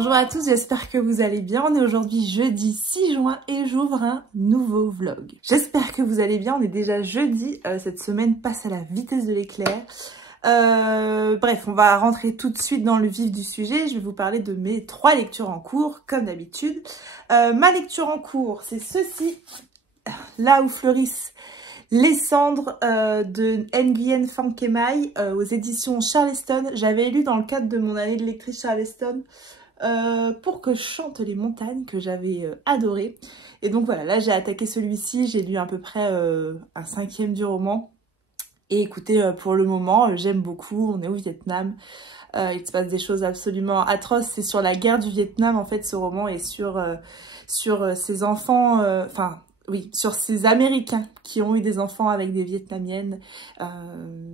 Bonjour à tous, j'espère que vous allez bien. On est aujourd'hui jeudi 6 juin et j'ouvre un nouveau vlog. J'espère que vous allez bien, on est déjà jeudi, cette semaine passe à la vitesse de l'éclair. Bref, on va rentrer tout de suite dans le vif du sujet. Je vais vous parler de mes 3 lectures en cours, comme d'habitude. Ma lecture en cours, c'est ceci, Là où fleurissent les cendres de Nguyen Phan Khai aux éditions Charleston. J'avais lu dans le cadre de mon année de lectrice Charleston pour que je chante les montagnes, que j'avais adoré. Et donc voilà, là j'ai attaqué celui-ci, j'ai lu à peu près un 5e du roman. Et écoutez, pour le moment, j'aime beaucoup, on est au Vietnam. Il se passe des choses absolument atroces. C'est sur la guerre du Vietnam, en fait, ce roman, et sur ces enfants, sur ces Américains qui ont eu des enfants avec des Vietnamiennes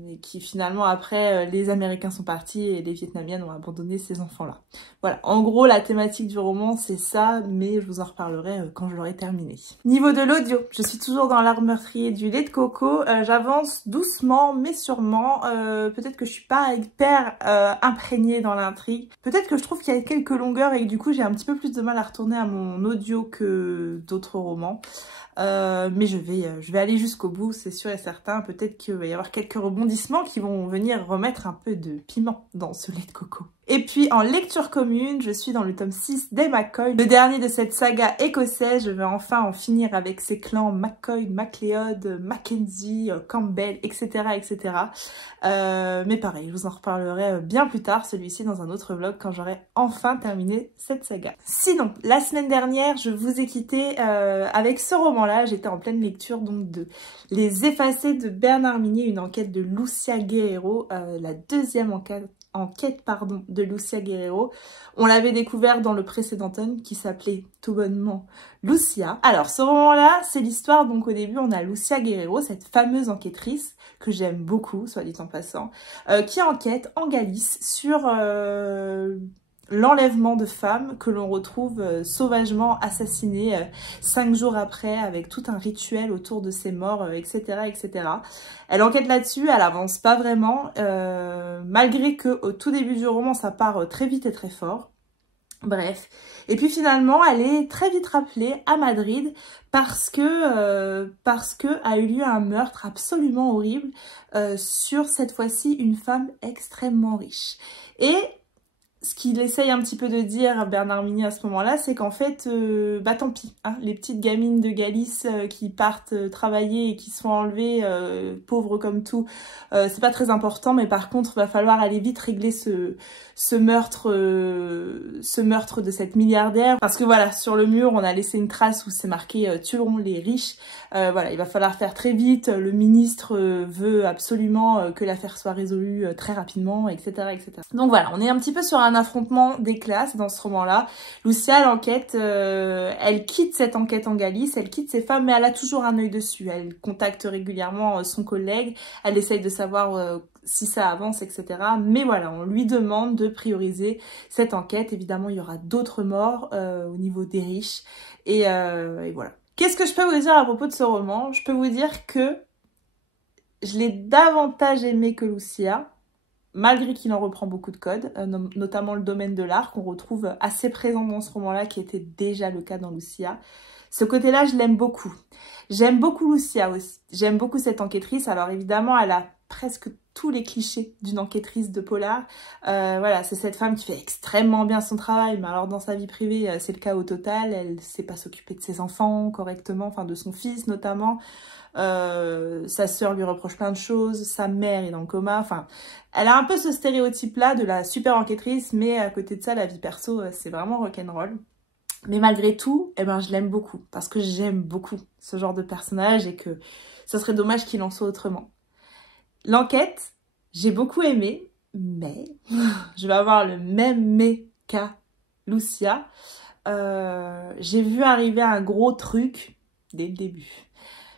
et qui finalement, après, les Américains sont partis et les Vietnamiennes ont abandonné ces enfants-là. Voilà, en gros, la thématique du roman, c'est ça, mais je vous en reparlerai quand je l'aurai terminé. Niveau de l'audio, je suis toujours dans l'art meurtrier du lait de coco. J'avance doucement, mais sûrement. Peut-être que je suis pas hyper imprégnée dans l'intrigue. Peut-être que je trouve qu'il y a quelques longueurs et que du coup, j'ai un petit peu plus de mal à retourner à mon audio que d'autres romans. Mais je vais aller jusqu'au bout, c'est sûr et certain. Peut-être qu'il va y avoir quelques rebondissements qui vont venir remettre un peu de piment dans ce lait de coco. Et puis en lecture commune, je suis dans le tome 6 des McCoy, le dernier de cette saga écossaise. Je vais enfin en finir avec ces clans McCoy, MacLeod, Mackenzie, Campbell, etc. etc. Mais pareil, je vous en reparlerai bien plus tard, celui-ci dans un autre vlog, quand j'aurai enfin terminé cette saga. Sinon, la semaine dernière, je vous ai quitté avec ce roman-là. J'étais en pleine lecture donc de Les Effacés de Bernard Minier, une enquête de Lucia Guerrero, la deuxième enquête de Lucia Guerrero. On l'avait découvert dans le précédent tome qui s'appelait tout bonnement Lucia. Alors ce roman-là, c'est l'histoire, donc au début on a Lucia Guerrero, cette fameuse enquêtrice que j'aime beaucoup, soit dit en passant, qui enquête en Galice sur l'enlèvement de femmes que l'on retrouve sauvagement assassinées 5 jours après, avec tout un rituel autour de ces morts, etc., etc. Elle enquête là-dessus, elle avance pas vraiment, malgré que au tout début du roman, ça part très vite et très fort. Bref. Et puis finalement, elle est très vite rappelée à Madrid parce que a eu lieu un meurtre absolument horrible sur cette fois-ci une femme extrêmement riche. Et ce qu'il essaye un petit peu de dire Bernard Minier à ce moment-là, c'est qu'en fait, tant pis, hein, les petites gamines de Galice qui partent travailler et qui sont enlevées, pauvres comme tout, c'est pas très important, mais par contre, va falloir aller vite régler ce meurtre de cette milliardaire, parce que voilà, sur le mur, on a laissé une trace où c'est marqué tueront les riches. Voilà, il va falloir faire très vite. Le ministre veut absolument que l'affaire soit résolue très rapidement, etc., etc. Donc voilà, on est un petit peu sur un affrontement des classes dans ce roman-là. Lucia, l'enquête, elle quitte cette enquête en Galice, elle quitte ses femmes, mais elle a toujours un œil dessus. Elle contacte régulièrement son collègue, elle essaye de savoir si ça avance, etc. Mais voilà, on lui demande de prioriser cette enquête. Évidemment, il y aura d'autres morts au niveau des riches. Et voilà. Qu'est-ce que je peux vous dire à propos de ce roman? Je peux vous dire que je l'ai davantage aimé que Lucia, malgré qu'il en reprend beaucoup de codes, notamment le domaine de l'art qu'on retrouve assez présent dans ce roman-là, qui était déjà le cas dans Lucia. Ce côté-là, je l'aime beaucoup. J'aime beaucoup Lucia aussi. J'aime beaucoup cette enquêtrice. Alors évidemment, elle a presque tous les clichés d'une enquêtrice de polar. Voilà, c'est cette femme qui fait extrêmement bien son travail, mais alors dans sa vie privée, c'est le cas au total. Elle sait pas s'occuper de ses enfants correctement, enfin de son fils notamment. Sa sœur lui reproche plein de choses, sa mère est dans le coma, enfin elle a un peu ce stéréotype-là de la super enquêtrice, mais à côté de ça, la vie perso, c'est vraiment rock'n'roll. Mais malgré tout, eh ben, je l'aime beaucoup, parce que j'aime beaucoup ce genre de personnage et que ça serait dommage qu'il en soit autrement. L'enquête, j'ai beaucoup aimé, mais je vais avoir le même mais qu'à Lucia. J'ai vu arriver un gros truc dès le début.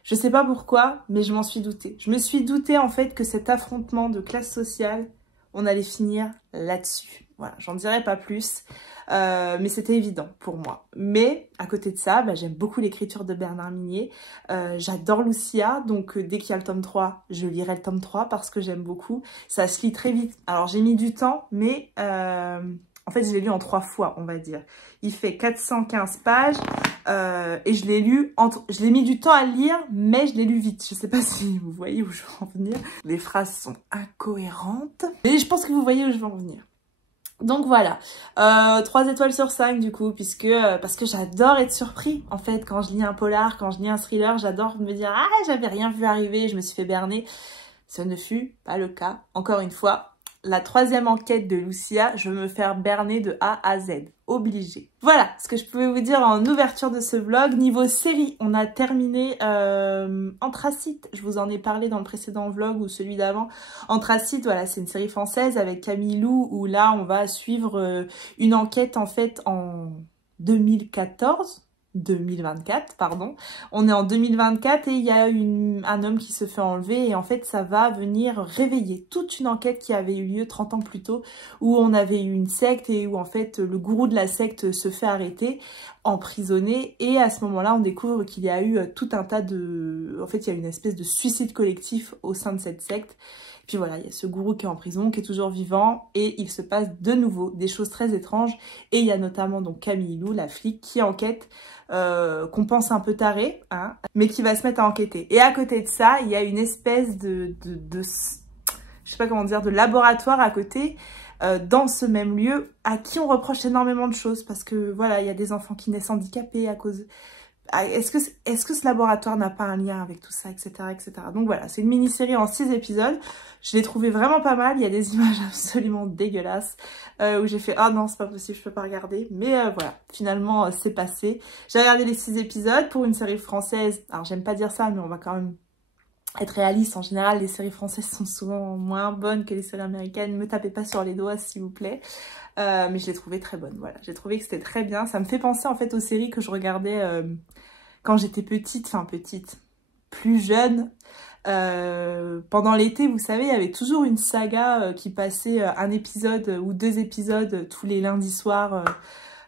Je sais pas pourquoi, mais je m'en suis doutée. Je me suis doutée en fait que cet affrontement de classe sociale, on allait finir là-dessus. Voilà, j'en dirai pas plus, mais c'était évident pour moi. Mais à côté de ça, j'aime beaucoup l'écriture de Bernard Minier. J'adore Lucia, donc dès qu'il y a le tome 3, je lirai le tome 3 parce que j'aime beaucoup. Ça se lit très vite. Alors j'ai mis du temps, mais En fait, je l'ai lu en 3 fois, on va dire. Il fait 415 pages et je l'ai lu, je l'ai mis du temps à le lire, mais je l'ai lu vite. Je sais pas si vous voyez où je veux en venir. Les phrases sont incohérentes, mais je pense que vous voyez où je veux en venir. Donc voilà, 3 étoiles sur 5 du coup, parce que j'adore être surpris en fait quand je lis un polar, quand je lis un thriller, j'adore me dire « Ah, j'avais rien vu arriver, je me suis fait berner ». Ce ne fut pas le cas, encore une fois. La 3e enquête de Lucia, je veux me faire berner de A à Z, obligée. Voilà ce que je pouvais vous dire en ouverture de ce vlog. Niveau série, on a terminé Anthracite, je vous en ai parlé dans le précédent vlog ou celui d'avant. Anthracite, voilà, c'est une série française avec Camille Lou, où là on va suivre une enquête en fait en 2024, pardon. On est en 2024 et il y a un homme qui se fait enlever et en fait ça va venir réveiller toute une enquête qui avait eu lieu 30 ans plus tôt où on avait eu une secte et où en fait le gourou de la secte se fait arrêter, emprisonné et à ce moment-là on découvre qu'il y a eu tout un tas de... En fait il y a une espèce de suicide collectif au sein de cette secte. Puis voilà, il y a ce gourou qui est en prison, qui est toujours vivant, et il se passe de nouveau des choses très étranges. Et il y a notamment donc Camille Lou, la flic, qui enquête, qu'on pense un peu tarée, hein, mais qui va se mettre à enquêter. Et à côté de ça, il y a une espèce je sais pas comment dire, de laboratoire à côté, dans ce même lieu, à qui on reproche énormément de choses. Parce que voilà, il y a des enfants qui naissent handicapés à cause... Est-ce que ce laboratoire n'a pas un lien avec tout ça, etc., etc. Donc voilà, c'est une mini-série en 6 épisodes. Je l'ai trouvé vraiment pas mal. Il y a des images absolument dégueulasses où j'ai fait « Ah non, c'est pas possible, je peux pas regarder. » Mais voilà, finalement, c'est passé. J'ai regardé les 6 épisodes pour une série française. Alors, j'aime pas dire ça, mais on va quand même être réaliste. En général, les séries françaises sont souvent moins bonnes que les séries américaines. Ne me tapez pas sur les doigts, s'il vous plaît. Mais je l'ai trouvée très bonne, voilà. J'ai trouvé que c'était très bien. Ça me fait penser en fait aux séries que je regardais quand j'étais petite, plus jeune. Pendant l'été, vous savez, il y avait toujours une saga qui passait un épisode ou 2 épisodes tous les lundis soirs.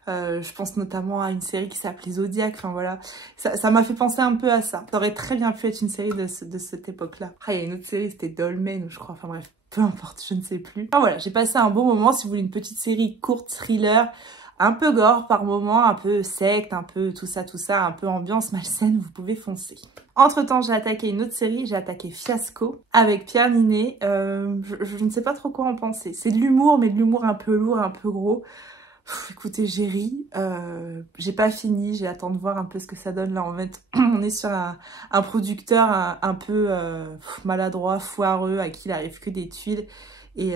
Je pense notamment à une série qui s'appelait Zodiac, enfin voilà, ça m'a fait penser un peu à ça. Ça aurait très bien pu être une série de cette époque-là. Ah, il y a une autre série, c'était Dolmen, je crois, enfin bref, peu importe, je ne sais plus. Enfin voilà, j'ai passé un bon moment. Si vous voulez une petite série courte, thriller, un peu gore par moment, un peu secte, un peu tout ça, un peu ambiance malsaine, vous pouvez foncer. Entre temps, j'ai attaqué une autre série, j'ai attaqué Fiasco avec Pierre Ninet. Je ne sais pas trop quoi en penser. C'est de l'humour, mais de l'humour un peu lourd, un peu gros. Écoutez, j'ai ri, j'ai pas fini, j'ai attendu de voir un peu ce que ça donne là. En fait, on est sur un producteur un peu maladroit, foireux, à qui il arrive que des tuiles. Et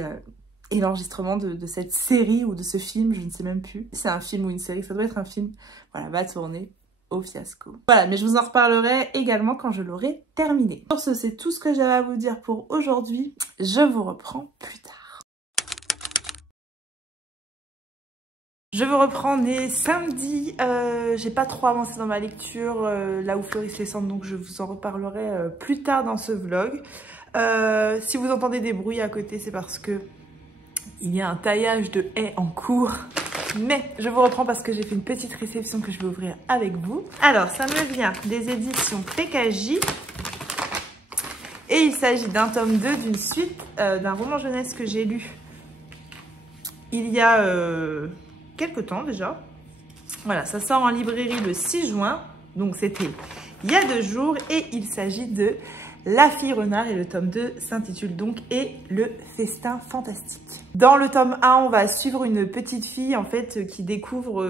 l'enregistrement de cette série ou de ce film, je ne sais même plus. C'est un film ou une série, ça doit être un film. Voilà, va tourner au Fiasco. Voilà, mais je vous en reparlerai également quand je l'aurai terminé. Sur ce, c'est tout ce que j'avais à vous dire pour aujourd'hui. Je vous reprends plus tard. Je vous reprends les samedis, j'ai pas trop avancé dans ma lecture, là où fleurissent les cendres, donc je vous en reparlerai plus tard dans ce vlog. Si vous entendez des bruits à côté, c'est parce que il y a un taillage de haies en cours. Mais je vous reprends parce que j'ai fait une petite réception que je vais ouvrir avec vous. Alors, ça me vient des éditions PKJ. Et il s'agit d'un tome 2 d'une suite d'un roman jeunesse que j'ai lu il y a... quelques temps déjà. Voilà, ça sort en librairie le 6 juin, donc c'était il y a 2 jours, et il s'agit de La Fille Renard, et le tome 2 s'intitule donc Et le festin fantastique. Dans le tome 1, on va suivre une petite fille en fait qui découvre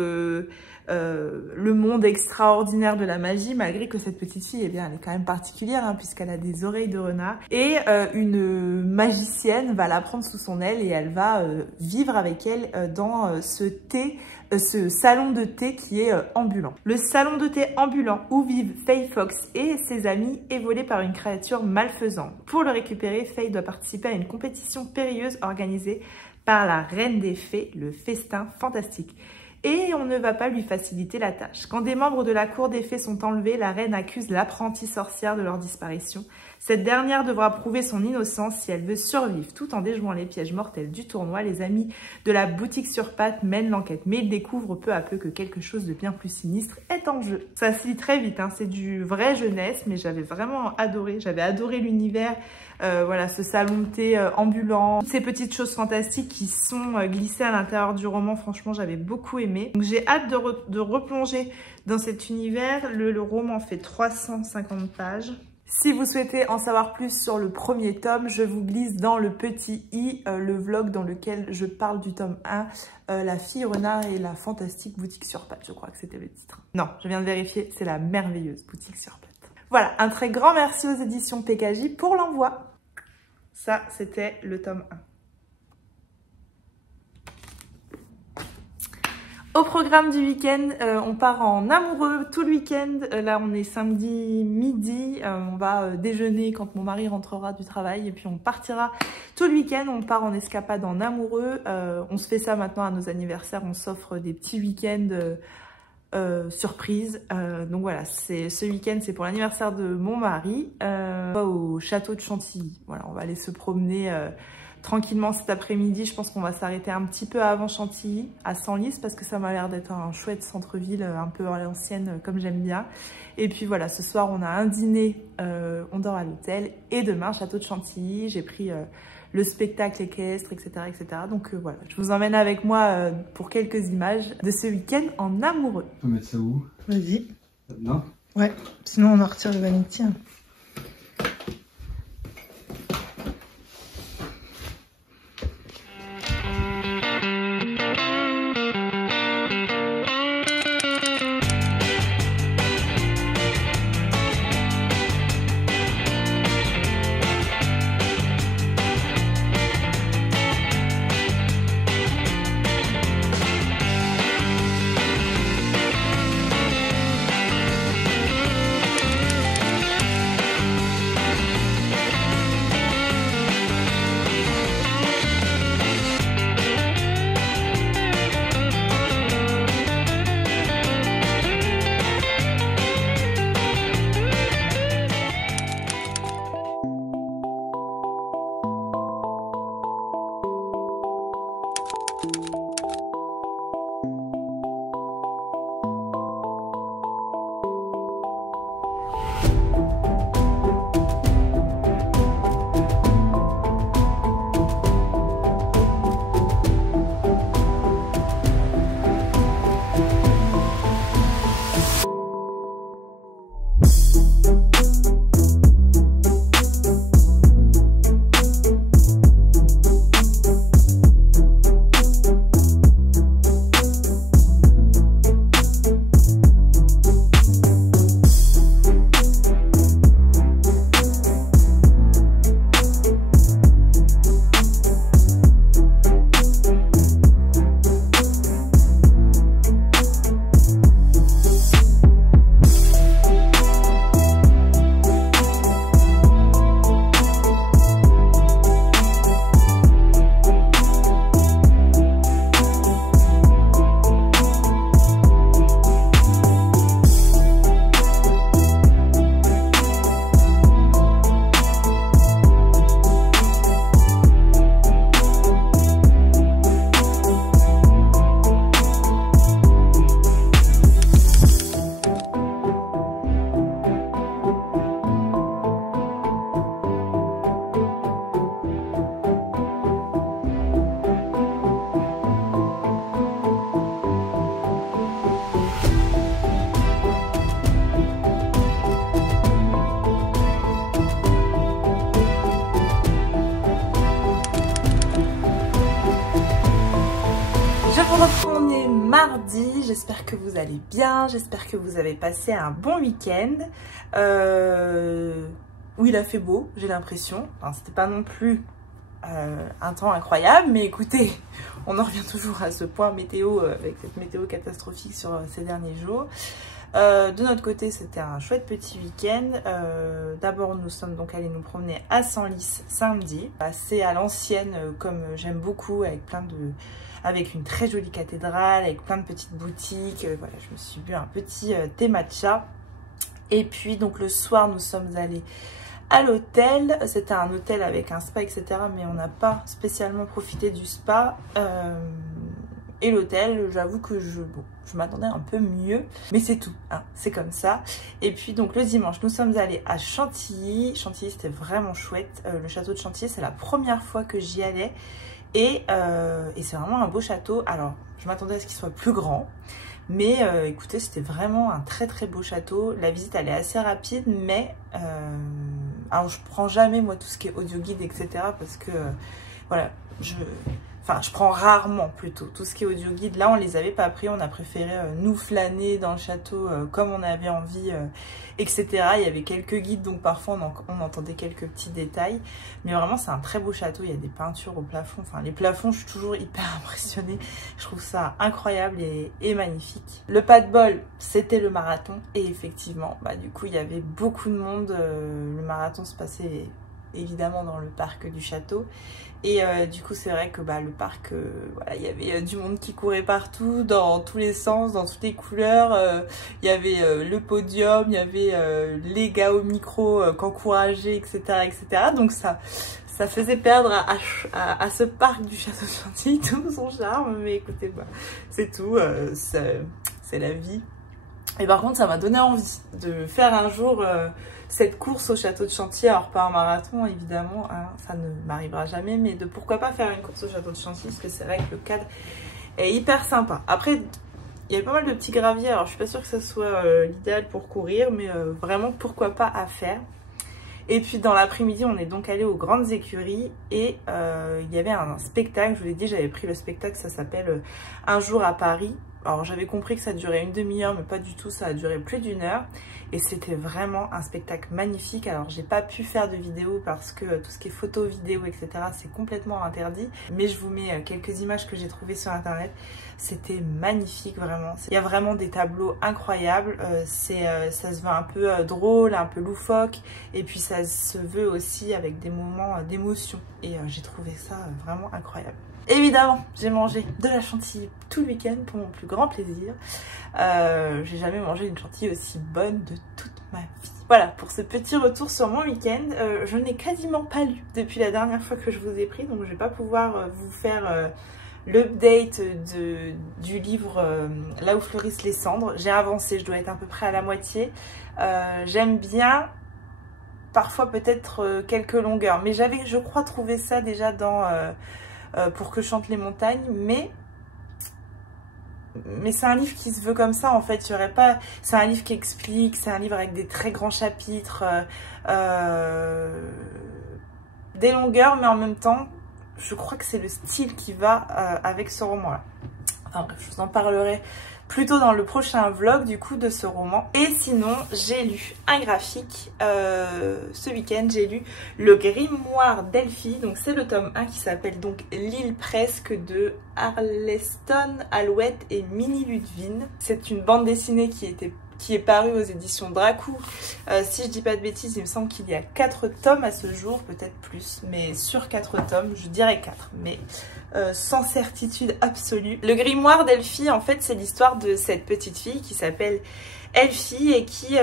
le monde extraordinaire de la magie, malgré que cette petite fille, eh bien, elle est quand même particulière, hein, puisqu'elle a des oreilles de renard. Et une magicienne va la prendre sous son aile et elle va vivre avec elle dans ce salon de thé qui est ambulant. Le salon de thé ambulant où vivent Faye Fox et ses amis est volé par une créature malfaisante. Pour le récupérer, Faye doit participer à une compétition périlleuse organisée par la reine des fées, le festin fantastique. et on ne va pas lui faciliter la tâche. Quand des membres de la cour des fées sont enlevés, la reine accuse l'apprentie sorcière de leur disparition. Cette dernière devra prouver son innocence si elle veut survivre tout en déjouant les pièges mortels du tournoi. Les amis de la boutique sur pattes mènent l'enquête, mais ils découvrent peu à peu que quelque chose de bien plus sinistre est en jeu. Ça se lit très vite, hein. C'est du vrai jeunesse, mais j'avais vraiment adoré. J'avais adoré l'univers, voilà, ce salon de thé ambulant, toutes ces petites choses fantastiques qui sont glissées à l'intérieur du roman. Franchement, j'avais beaucoup aimé. Donc j'ai hâte de replonger dans cet univers. Le roman fait 350 pages. Si vous souhaitez en savoir plus sur le premier tome, je vous glisse dans le petit i le vlog dans lequel je parle du tome 1, La fille renard et la fantastique boutique sur pattes, je crois que c'était le titre. Non, je viens de vérifier, c'est la merveilleuse boutique sur pattes. Voilà, un très grand merci aux éditions PKJ pour l'envoi. Ça, c'était le tome 1. Au programme du week-end, on part en amoureux tout le week-end. Là, on est samedi midi. On va déjeuner quand mon mari rentrera du travail. Et puis, on partira tout le week-end. On part en escapade en amoureux. On se fait ça maintenant à nos anniversaires. On s'offre des petits week-ends surprises. Donc voilà, ce week-end, c'est pour l'anniversaire de mon mari. On va au château de Chantilly. Voilà, on va aller se promener tranquillement cet après-midi. Je pense qu'on va s'arrêter un petit peu avant Chantilly, à Senlis, parce que ça m'a l'air d'être un chouette centre-ville, un peu à l'ancienne, comme j'aime bien. Et puis voilà, ce soir, on a un dîner, on dort à l'hôtel. Et demain, château de Chantilly, j'ai pris le spectacle équestre, etc. etc. Donc voilà, je vous emmène avec moi pour quelques images de ce week-end en amoureux. On peut mettre ça où? Vas-y. Là-dedans? Ouais, sinon on en retire le vanity. On est mardi, j'espère que vous allez bien, j'espère que vous avez passé un bon week-end. Oui, il a fait beau, j'ai l'impression. Enfin, c'était pas non plus un temps incroyable, mais écoutez, on en revient toujours à ce point météo, avec cette météo catastrophique sur ces derniers jours. De notre côté, c'était un chouette petit week-end. D'abord, nous sommes donc allés nous promener à Senlis samedi. C'est à l'ancienne, comme j'aime beaucoup, avec une très jolie cathédrale, avec plein de petites boutiques. Voilà, je me suis bu un petit thé matcha. Et puis, donc le soir, nous sommes allés à l'hôtel. C'était un hôtel avec un spa, etc. Mais on n'a pas spécialement profité du spa. Et l'hôtel, j'avoue que je m'attendais un peu mieux, mais c'est tout, hein, c'est comme ça. Et puis donc le dimanche, nous sommes allés à Chantilly. Chantilly, c'était vraiment chouette. Le château de Chantilly, c'est la première fois que j'y allais. Et c'est vraiment un beau château. Alors, je m'attendais à ce qu'il soit plus grand. Mais écoutez, c'était vraiment un très très beau château. La visite, elle est assez rapide, mais... alors, je prends jamais, moi, tout ce qui est audio guide, etc. Parce que, voilà, je prends rarement plutôt tout ce qui est audio guide. Là, on les avait pas pris. On a préféré nous flâner dans le château comme on avait envie, etc. Il y avait quelques guides, donc parfois on entendait quelques petits détails. Mais vraiment, c'est un très beau château. Il y a des peintures au plafond. Enfin, les plafonds, je suis toujours hyper impressionnée. Je trouve ça incroyable et magnifique. Le pas de bol, c'était le marathon. Et effectivement, bah, du coup, il y avait beaucoup de monde. Le marathon se passait évidemment dans le parc du château. Et du coup, c'est vrai que bah, le parc, voilà, il y avait du monde qui courait partout, dans tous les sens, dans toutes les couleurs. Il y avait le podium, il y avait les gars au micro qu'encourageaient, etc., etc. Donc ça faisait perdre à ce parc du château de Chantilly tout son charme. Mais écoutez, bah, c'est tout, c'est la vie. Et par contre, ça m'a donné envie de faire un jour... cette course au château de Chantilly, alors pas un marathon évidemment, hein, ça ne m'arrivera jamais, mais de pourquoi pas faire une course au château de Chantilly, parce que c'est vrai que le cadre est hyper sympa. Après, il y avait pas mal de petits graviers, alors je suis pas sûre que ça soit l'idéal pour courir, mais vraiment pourquoi pas à faire. Et puis dans l'après-midi, on est donc allé aux Grandes Écuries et il y avait un spectacle, je vous l'ai dit, j'avais pris le spectacle, ça s'appelle Un jour à Paris. Alors j'avais compris que ça durait une demi-heure, mais pas du tout, ça a duré plus d'1 heure. Et c'était vraiment un spectacle magnifique. Alors j'ai pas pu faire de vidéo parce que tout ce qui est photo, vidéo, etc. c'est complètement interdit. Mais je vous mets quelques images que j'ai trouvées sur internet. C'était magnifique vraiment. Il y a vraiment des tableaux incroyables. Ça se veut un peu drôle, un peu loufoque. Et puis ça se veut aussi avec des moments d'émotion. Et j'ai trouvé ça vraiment incroyable. Évidemment, j'ai mangé de la chantilly tout le week-end pour mon plus grand plaisir. J'ai jamais mangé une chantilly aussi bonne de toute ma vie. Voilà, pour ce petit retour sur mon week-end, je n'ai quasiment pas lu depuis la dernière fois que je vous ai pris, donc je vais pas pouvoir vous faire l'update du livre Là où fleurissent les cendres. J'ai avancé, je dois être à peu près à la moitié. J'aime bien... parfois peut-être quelques longueurs, mais j'avais, je crois, trouvé ça déjà dans... Pour que chantent les montagnes, mais c'est un livre qui se veut comme ça en fait. Il y aurait pas, c'est un livre qui explique, c'est un livre avec des très grands chapitres, des longueurs, mais en même temps je crois que c'est le style qui va avec ce roman là. Enfin bref, je vous en parlerai plutôt dans le prochain vlog du coup de ce roman. Et sinon, j'ai lu un graphique ce week-end, j'ai lu Le Grimoire d'Elphie. Donc c'est le tome 1 qui s'appelle donc L'île presque de Arleston, Alouette et Minnie Ludwin. C'est une bande dessinée qui est parue aux éditions Dracou. Si je dis pas de bêtises, il me semble qu'il y a 4 tomes à ce jour, peut-être plus, mais sur 4 tomes, je dirais 4, mais sans certitude absolue. Le Grimoire d'Elphie, en fait, c'est l'histoire de cette petite fille qui s'appelle Elphie et qui,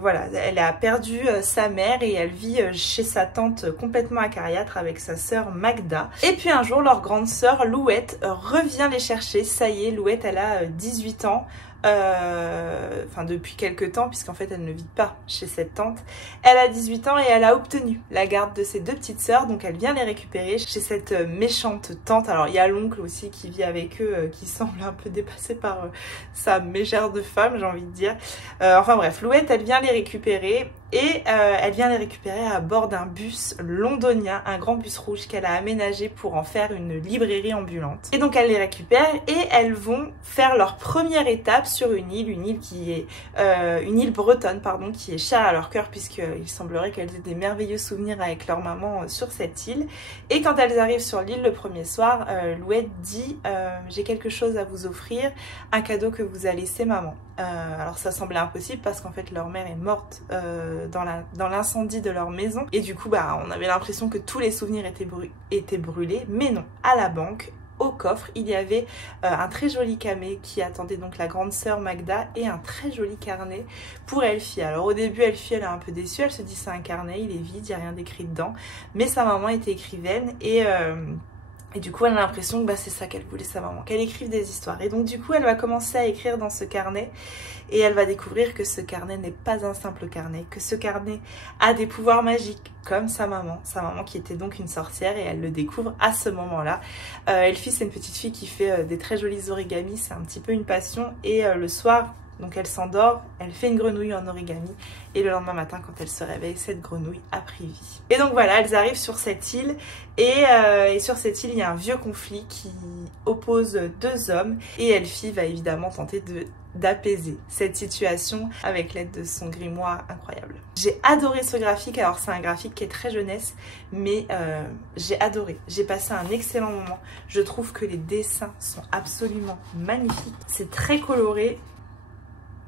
voilà, elle a perdu sa mère et elle vit chez sa tante complètement acariâtre avec sa sœur Magda. Et puis un jour, leur grande sœur Louette revient les chercher. Ça y est, Louette, elle a 18 ans. Enfin depuis quelques temps, puisqu'en fait elle ne vit pas chez cette tante. Elle a 18 ans et elle a obtenu la garde de ses 2 petites sœurs, donc elle vient les récupérer chez cette méchante tante. Alors il y a l'oncle aussi qui vit avec eux, qui semble un peu dépassé par sa mégère de femme, j'ai envie de dire. Enfin bref, Louette elle vient les récupérer. et elle vient les récupérer à bord d'un bus londonien, un grand bus rouge qu'elle a aménagé pour en faire une librairie ambulante. Et donc elle les récupère et elles vont faire leur première étape sur une île qui est une île bretonne pardon, qui est chère à leur cœur puisqu'il semblerait qu'elles aient des merveilleux souvenirs avec leur maman sur cette île. Et quand elles arrivent sur l'île le premier soir, Louette dit j'ai quelque chose à vous offrir, un cadeau que vous a laissé maman. Alors ça semblait impossible parce qu'en fait leur mère est morte dans l'incendie de leur maison et du coup on avait l'impression que tous les souvenirs étaient brûlés, mais non, à la banque, au coffre, il y avait un très joli camé qui attendait donc la grande sœur Magda et un très joli carnet pour Elfie. Alors au début Elfie elle est un peu déçue, elle se dit c'est un carnet, il est vide, il n'y a rien d'écrit dedans, mais sa maman était écrivaine et du coup elle a l'impression que c'est ça qu'elle voulait sa maman, qu'elle écrive des histoires. Et donc du coup elle va commencer à écrire dans ce carnet et elle va découvrir que ce carnet n'est pas un simple carnet, que ce carnet a des pouvoirs magiques comme sa maman qui était donc une sorcière, et elle le découvre à ce moment-là. Elfie c'est une petite fille qui fait des très jolis origamis, c'est un petit peu une passion, et le soir, donc elle s'endort, elle fait une grenouille en origami et le lendemain matin quand elle se réveille, cette grenouille a pris vie. Et donc voilà, elles arrivent sur cette île et sur cette île il y a un vieux conflit qui oppose deux hommes et Elfie va évidemment tenter d'apaiser cette situation avec l'aide de son grimoire incroyable. J'ai adoré ce graphique, alors c'est un graphique qui est très jeunesse, mais j'ai adoré, j'ai passé un excellent moment. Je trouve que les dessins sont absolument magnifiques, c'est très coloré.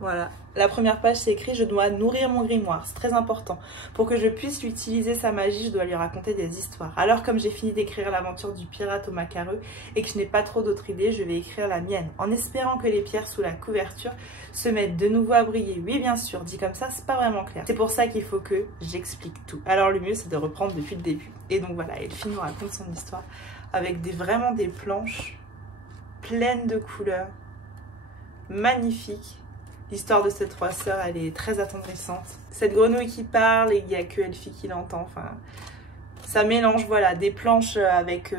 Voilà, la première page c'est écrit « Je dois nourrir mon grimoire, c'est très important. Pour que je puisse utiliser sa magie, je dois lui raconter des histoires. Alors comme j'ai fini d'écrire l'aventure du pirate au macareux et que je n'ai pas trop d'autres idées, je vais écrire la mienne, en espérant que les pierres sous la couverture se mettent de nouveau à briller. Oui bien sûr, dit comme ça, c'est pas vraiment clair. C'est pour ça qu'il faut que j'explique tout. Alors le mieux c'est de reprendre depuis le début. » Et donc voilà, Elfie nous raconte son histoire avec vraiment des planches pleines de couleurs, magnifiques. L'histoire de ces trois sœurs, elle est très attendrissante. Cette grenouille qui parle et il n'y a que Elfie qui l'entend. Enfin, ça mélange voilà, des planches avec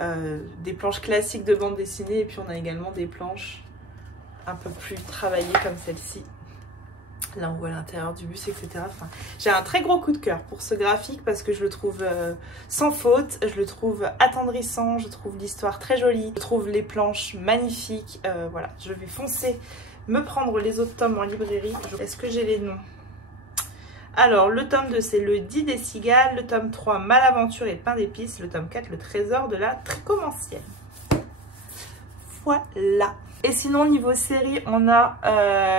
des planches classiques de bande dessinée et puis on a également des planches un peu plus travaillées comme celle-ci. Là on voit l'intérieur du bus, etc. Enfin, j'ai un très gros coup de cœur pour ce graphique parce que je le trouve sans faute, je le trouve attendrissant, je trouve l'histoire très jolie, je trouve les planches magnifiques. Voilà, je vais foncer me prendre les autres tomes en librairie. Est-ce que j'ai les noms? Alors, le tome 2, c'est Le 10 des cigales. Le tome 3, Malaventure et pain d'épices. Le tome 4, Le trésor de la tricomancienne. Voilà. Et sinon, niveau série, on a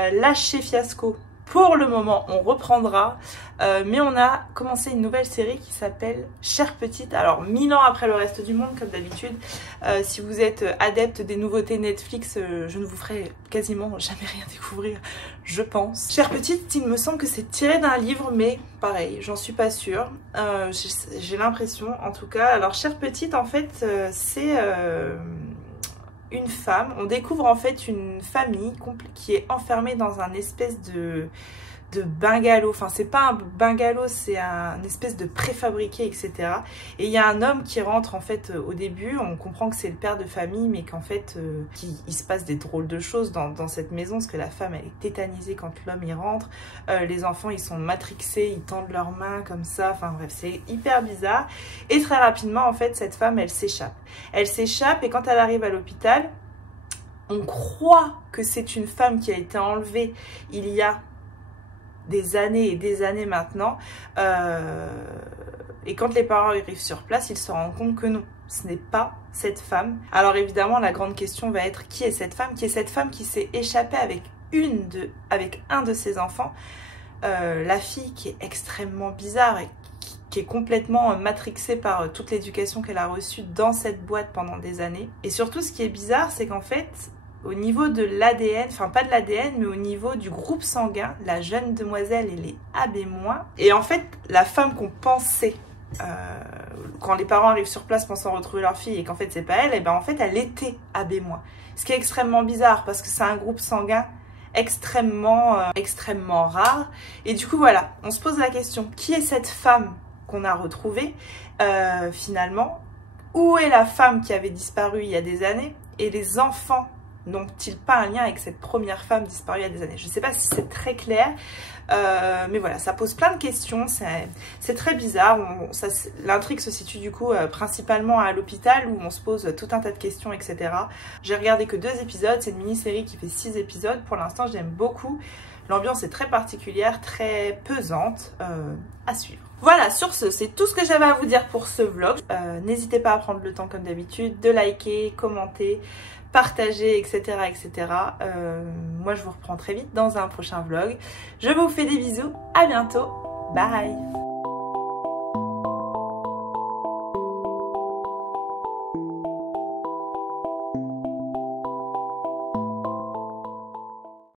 lâché Fiasco. Pour le moment, on reprendra, mais on a commencé une nouvelle série qui s'appelle Chère Petite. Alors, 1000 ans après le reste du monde, comme d'habitude. Si vous êtes adepte des nouveautés Netflix, je ne vous ferai quasiment jamais rien découvrir, je pense. Chère Petite, il me semble que c'est tiré d'un livre, mais pareil, j'en suis pas sûre. J'ai l'impression, en tout cas. Alors, Chère Petite, en fait, c'est une femme, on découvre en fait une famille qui est enfermée dans un espèce de bungalow, enfin c'est pas un bungalow, c'est un espèce de préfabriqué, etc. Et il y a un homme qui rentre en fait au début, on comprend que c'est le père de famille, mais qu'en fait il se passe des drôles de choses dans cette maison, parce que la femme elle est tétanisée quand l'homme y rentre, les enfants ils sont matrixés, ils tendent leurs mains comme ça, enfin bref c'est hyper bizarre. Et très rapidement en fait cette femme elle s'échappe et quand elle arrive à l'hôpital, on croit que c'est une femme qui a été enlevée il y a des années et des années maintenant, et quand les parents arrivent sur place, ils se rendent compte que non, ce n'est pas cette femme. Alors évidemment la grande question va être qui est cette femme qui s'est échappée avec un de ses enfants, la fille qui est extrêmement bizarre et qui est complètement matrixée par toute l'éducation qu'elle a reçue dans cette boîte pendant des années. Et surtout ce qui est bizarre, c'est qu'en fait au niveau de l'ADN, enfin pas de l'ADN, mais au niveau du groupe sanguin, la jeune demoiselle, elle est AB-. Et en fait, la femme qu'on pensait, quand les parents arrivent sur place pensant retrouver leur fille et qu'en fait c'est pas elle, et ben en fait elle était AB-. Ce qui est extrêmement bizarre parce que c'est un groupe sanguin extrêmement rare. Et du coup voilà, on se pose la question, qui est cette femme qu'on a retrouvée finalement? Où est la femme qui avait disparu il y a des années? Et les enfants n'ont-ils pas un lien avec cette première femme disparue il y a des années? Je ne sais pas si c'est très clair, mais voilà, ça pose plein de questions, c'est très bizarre. L'intrigue se situe du coup principalement à l'hôpital où on se pose tout un tas de questions, etc. J'ai regardé que 2 épisodes, c'est une mini-série qui fait 6 épisodes. Pour l'instant, j'aime beaucoup. L'ambiance est très particulière, très pesante, à suivre. Voilà, sur ce, c'est tout ce que j'avais à vous dire pour ce vlog. N'hésitez pas à prendre le temps comme d'habitude, de liker, commenter, partager, etc. etc. Moi, je vous reprends très vite dans un prochain vlog. Je vous fais des bisous, à bientôt, bye!